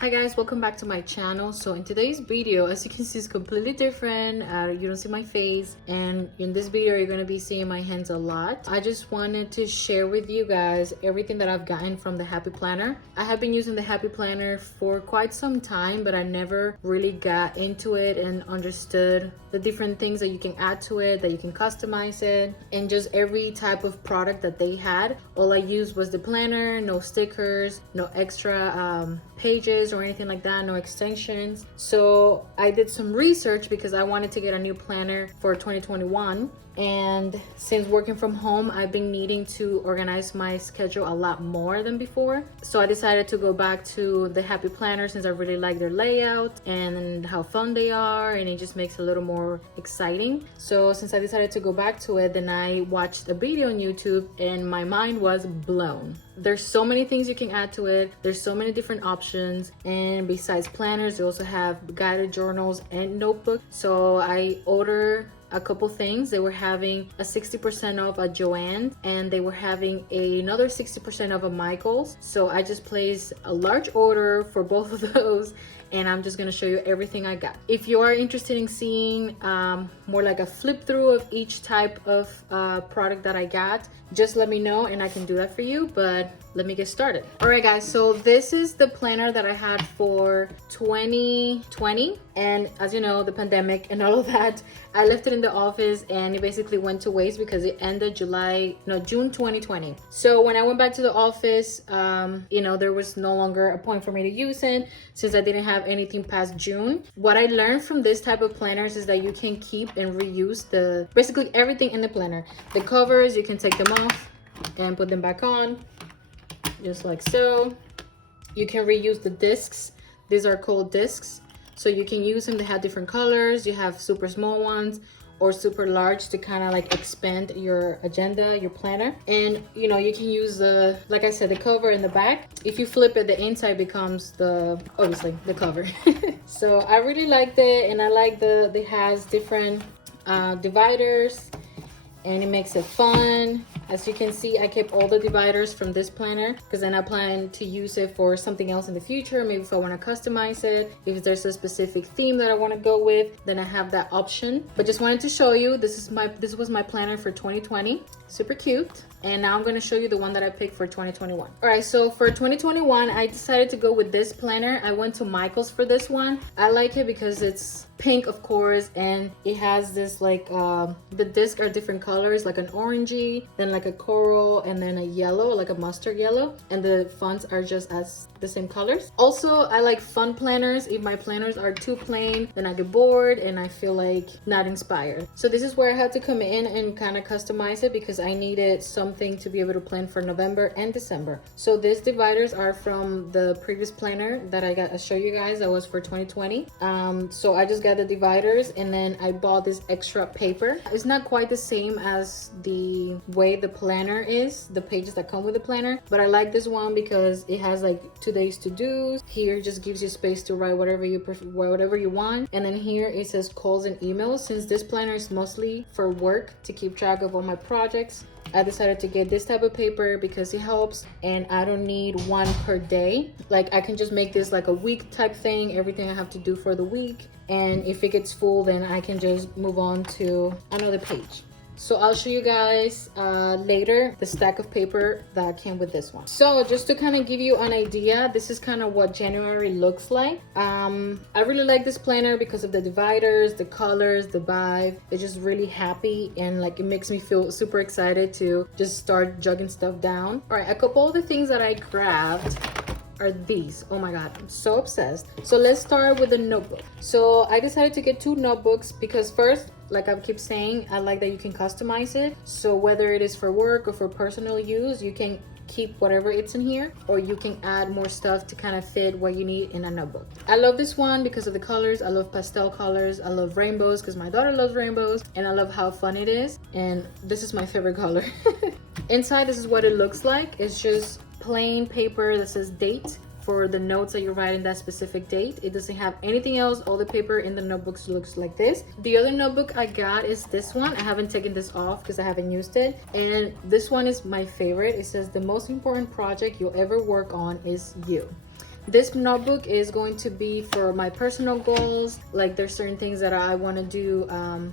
Hi guys, welcome back to my channel. So in today's video, as you can see, it's completely different. You don't see my face, and in this video you're going to be seeing my hands a lot. I just wanted to share with you guys everything that I've gotten from the Happy Planner. I have been using the Happy Planner for quite some time, but I never really got into it and understood the different things that you can add to it, that you can customize it, and just every type of product that they had. All I used was the planner, no stickers, no extra pages or anything like that, no extensions. So I did some research because I wanted to get a new planner for 2021. And since working from home, I've been needing to organize my schedule a lot more than before. So I decided to go back to the Happy Planner since I really like their layout and how fun they are, and it just makes it a little more exciting. So since I decided to go back to it, then I watched a video on YouTube and my mind was blown. There's so many things you can add to it. There's so many different options. And besides planners, they also have guided journals and notebooks. So I ordered a couple things. They were having a 60% off at Joann's, and they were having another 60% off at Michael's. So I just placed a large order for both of those, and I'm just gonna show you everything I got. If you are interested in seeing more like a flip through of each type of product that I got, just let me know and I can do that for you. But let me get started. All right guys, so this is the planner that I had for 2020, and as you know, the pandemic and all of that, I left it in the office and it basically went to waste because it ended June 2020. So when I went back to the office, there was no longer a point for me to use it since I didn't have anything past June. What I learned from this type of planners is that you can keep and reuse basically everything in the planner. The covers, you can take them off and put them back on, just like so. You can reuse the discs. These are called discs, so you can use them. They have different colors. You have super small ones or super large to kind of like expand your agenda, your planner. And you can use like I said, the cover in the back. If you flip it, the inside becomes obviously the cover. So I really liked it, and I like it has different dividers, and it makes it fun. As you can see, I kept all the dividers from this planner because then I plan to use it for something else in the future. Maybe if I want to customize it, if there's a specific theme that I want to go with, then I have that option. But just wanted to show you, this was my planner for 2020. Super cute. And now I'm going to show you the one that I picked for 2021. All right, so for 2021, I decided to go with this planner. I went to Michael's for this one. I like it because it's pink, of course, and it has this like the discs are different colors, like an orangey, then like a coral, and then a yellow, like a mustard yellow, and the fonts are just as the same colors. Also, I like fun planners. If my planners are too plain, then I get bored and I feel like not inspired. So this is where I had to come in and kind of customize it because I needed something to be able to plan for November and December. So these dividers are from the previous planner that I show you guys, that was for 2020. So I just got the dividers, and then I bought this extra paper. It's not quite the same as the way the planner is, the pages that come with the planner, but I like this one because it has like today's to-dos. Here just gives you space to write whatever you want, and then here it says calls and emails. Since this planner is mostly for work, to keep track of all my projects, I decided to get this type of paper because it helps, and I don't need one per day. Like I can just make this like a week type thing, everything I have to do for the week, and if it gets full, then I can just move on to another page. So I'll show you guys later the stack of paper that came with this one. So just to kind of give you an idea, this is kind of what January looks like. I really like this planner because of the dividers, the colors, the vibe. It's just really happy, and like it makes me feel super excited to just start jugging stuff down. All right, a couple of the things that I grabbed are these. Oh my god, I'm so obsessed. So let's start with the notebook. So I decided to get two notebooks because first, like I keep saying, I like that you can customize it. So whether it is for work or for personal use, you can keep whatever it's in here, or you can add more stuff to kind of fit what you need in a notebook. I love this one because of the colors. I love pastel colors. I love rainbows because my daughter loves rainbows, and I love how fun it is. And this is my favorite color. Inside, this is what it looks like. It's just plain paper that says date for the notes that you write in that specific date. It doesn't have anything else. All the paper in the notebooks looks like this. The other notebook I got is this one. I haven't taken this off because I haven't used it, and this one is my favorite. It says the most important project you'll ever work on is you. This notebook is going to be for my personal goals. Like there's certain things that I want to do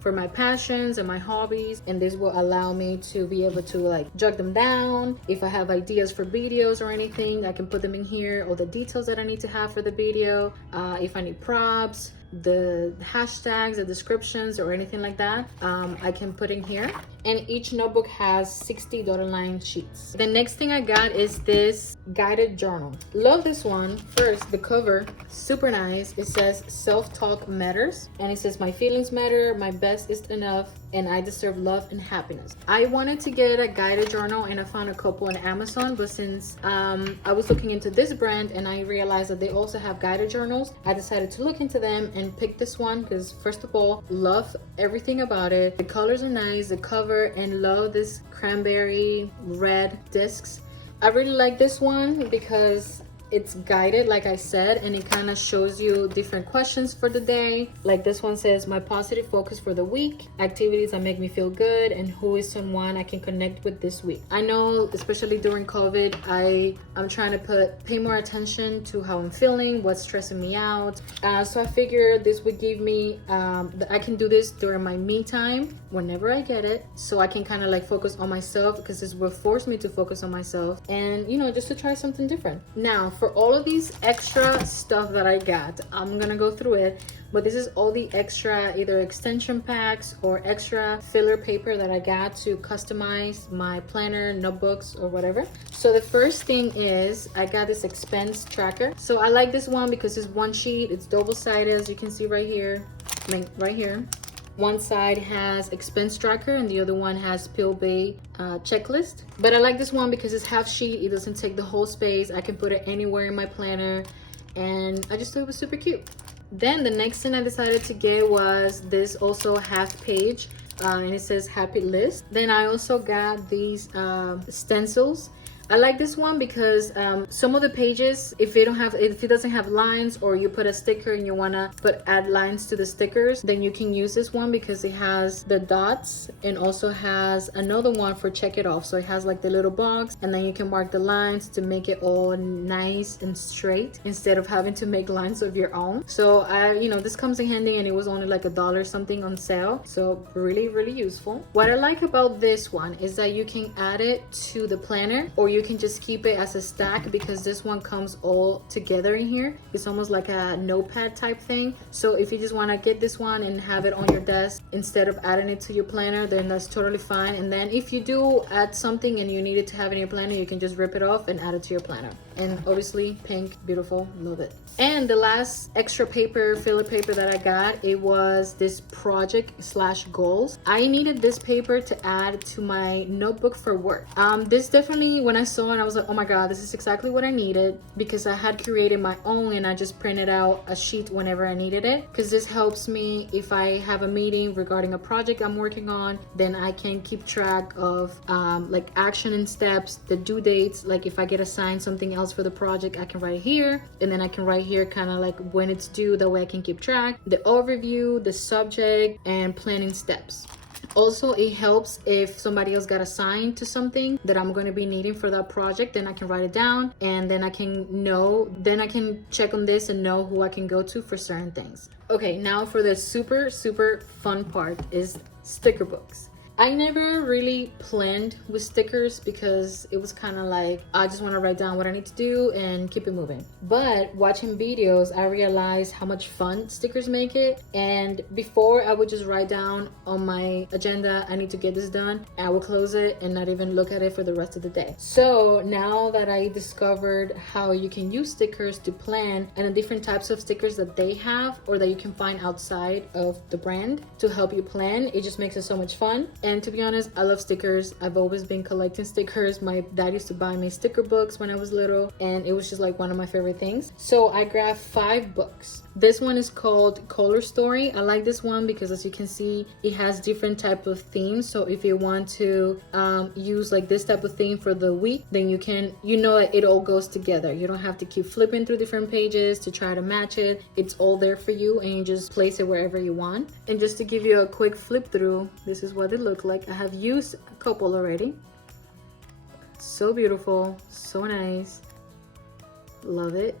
for my passions and my hobbies, and this will allow me to be able to like jot them down. If I have ideas for videos or anything, I can put them in here. All the details that I need to have for the video. If I need props, the hashtags, the descriptions, or anything like that, I can put in here. And each notebook has 60 dotted line sheets. The next thing I got is this guided journal. Love this one. First, the cover, super nice. It says self-talk matters, and it says my feelings matter, my best is enough, and I deserve love and happiness. I wanted to get a guided journal, and I found a couple on Amazon, but since I was looking into this brand and I realized that they also have guided journals, I decided to look into them and pick this one because, first of all, love everything about it. The colors are nice, the cover, and love this cranberry red discs. I really like this one because it's guided, like I said, and it kind of shows you different questions for the day. Like this one says, my positive focus for the week, activities that make me feel good, and who is someone I can connect with this week. I know, especially during COVID, I'm trying to pay more attention to how I'm feeling, what's stressing me out. So I figured this would give me, I can do this during my me time whenever I get it, so I can kind of like focus on myself, because this will force me to focus on myself and, you know, just to try something different. Now, for all of these extra stuff that I got, I'm gonna go through it, but this is all the extra either extension packs or extra filler paper that I got to customize my planner, notebooks, or whatever. So the first thing is I got this expense tracker. So I like this one because it's one sheet, it's double-sided, as you can see right here, right here. One side has expense tracker and the other one has Pill Bay checklist. But I like this one because it's half sheet. It doesn't take the whole space. I can put it anywhere in my planner, and I just thought it was super cute. Then the next thing I decided to get was this also half page, and it says happy list. Then I also got these stencils. I like this one because some of the pages, if it doesn't have lines, or you put a sticker and you wanna add lines to the stickers, then you can use this one because it has the dots and also has another one for check it off. So it has like the little box, and then you can mark the lines to make it all nice and straight instead of having to make lines of your own. So this comes in handy, and it was only like $1 something on sale. So really, really useful. What I like about this one is that you can add it to the planner, or you can just keep it as a stack, because this one comes all together in here. It's almost like a notepad type thing. So if you just want to get this one and have it on your desk instead of adding it to your planner, then that's totally fine. And then if you do add something and you need it to have in your planner, you can just rip it off and add it to your planner. And obviously pink, beautiful, love it. And the last extra paper, filler paper that I got, it was this project/goals. I needed this paper to add to my notebook for work. This definitely, when I saw it, I was like, oh my god, this is exactly what I needed, because I had created my own and I just printed out a sheet whenever I needed it, because this helps me if I have a meeting regarding a project I'm working on, then I can keep track of like action and steps, the due dates. Like if I get assigned something else for the project, I can write here, and then I can write here kind of like when it's due, that way I can keep track, the overview, the subject, and planning steps. Also, it helps if somebody else got assigned to something that I'm going to be needing for that project, then I can write it down, and then I can check on this and know who I can go to for certain things. Okay, now for the super fun part is sticker books. I never really planned with stickers because it was kind of like, I just want to write down what I need to do and keep it moving. But watching videos, I realized how much fun stickers make it. And before, I would just write down on my agenda, I need to get this done, and I will close it and not even look at it for the rest of the day. So now that I discovered how you can use stickers to plan, and the different types of stickers that they have or that you can find outside of the brand to help you plan, it just makes it so much fun. And to be honest, I love stickers. I've always been collecting stickers. My dad used to buy me sticker books when I was little, and it was just like one of my favorite things. So I grabbed 5 books. This one is called Color Story. I like this one because, as you can see, it has different type of themes. So if you want to use like this type of theme for the week, then you can, you know, that it all goes together. You don't have to keep flipping through different pages to try to match it. It's all there for you, and you just place it wherever you want. And just to give you a quick flip through, this is what it looked like. I have used a couple already. So beautiful, so nice, love it.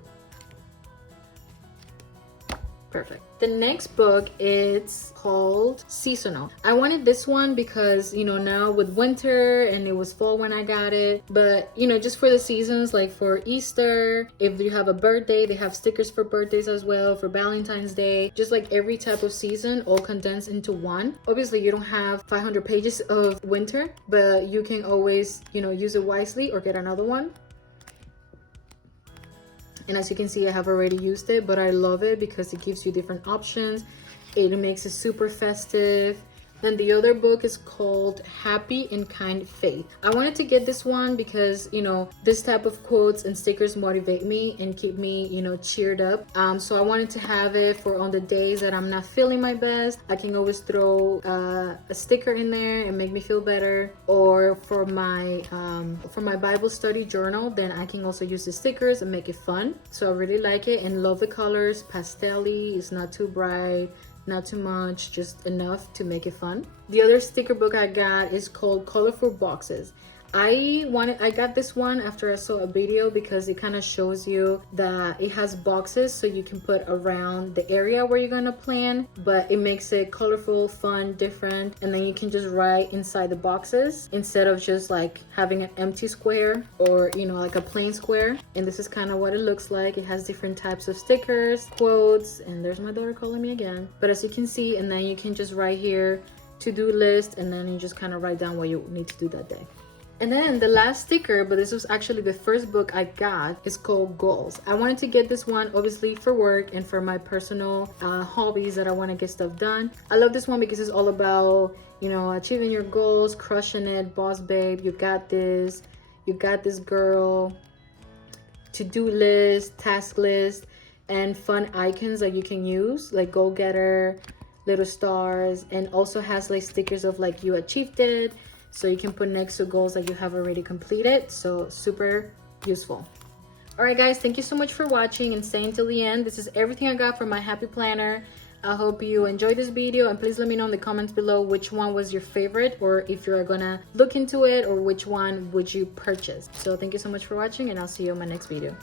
Perfect. The next book is called Seasonal. I wanted this one because, you know, now with winter, and it was fall when I got it, but you know, just for the seasons, like for Easter, if you have a birthday, they have stickers for birthdays as well, for Valentine's Day, just like every type of season all condensed into one. Obviously you don't have 500 pages of winter, but you can always, you know, use it wisely or get another one. And as you can see, I have already used it, but I love it because it gives you different options. It makes it super festive. Then the other book is called Happy and Kind Faith. I wanted to get this one because, you know, this type of quotes and stickers motivate me and keep me, you know, cheered up. So I wanted to have it for on the days that I'm not feeling my best. I can always throw a sticker in there and make me feel better. Or for my Bible study journal, then I can also use the stickers and make it fun. So I really like it and love the colors. Pastel-y, it's not too bright, not too much, just enough to make it fun. The other sticker book I got is called Colorful Boxes. I got this one after I saw a video because it kind of shows you that it has boxes so you can put around the area where you're gonna plan, but it makes it colorful, fun, different, and then you can just write inside the boxes instead of just like having an empty square or, you know, like a plain square. And this is kind of what it looks like. It has different types of stickers, quotes, and there's my daughter calling me again. But as you can see, and then you can just write here to-do list, and then you just kind of write down what you need to do that day. And then the last sticker, but this was actually the first book I got, is called Goals. I wanted to get this one obviously for work and for my personal hobbies that I want to get stuff done. I love this one because it's all about, you know, achieving your goals, crushing it, boss babe, you got this girl, to-do list, task list, and fun icons that you can use, like go-getter, little stars, and also has like stickers of like you achieved it, so you can put next to goals that you have already completed. So super useful. All right guys, thank you so much for watching and staying till the end. This is everything I got from my happy planner. I hope you enjoyed this video, and please let me know in the comments below which one was your favorite, or if you're gonna look into it, or which one would you purchase. So thank you so much for watching, and I'll see you in my next video.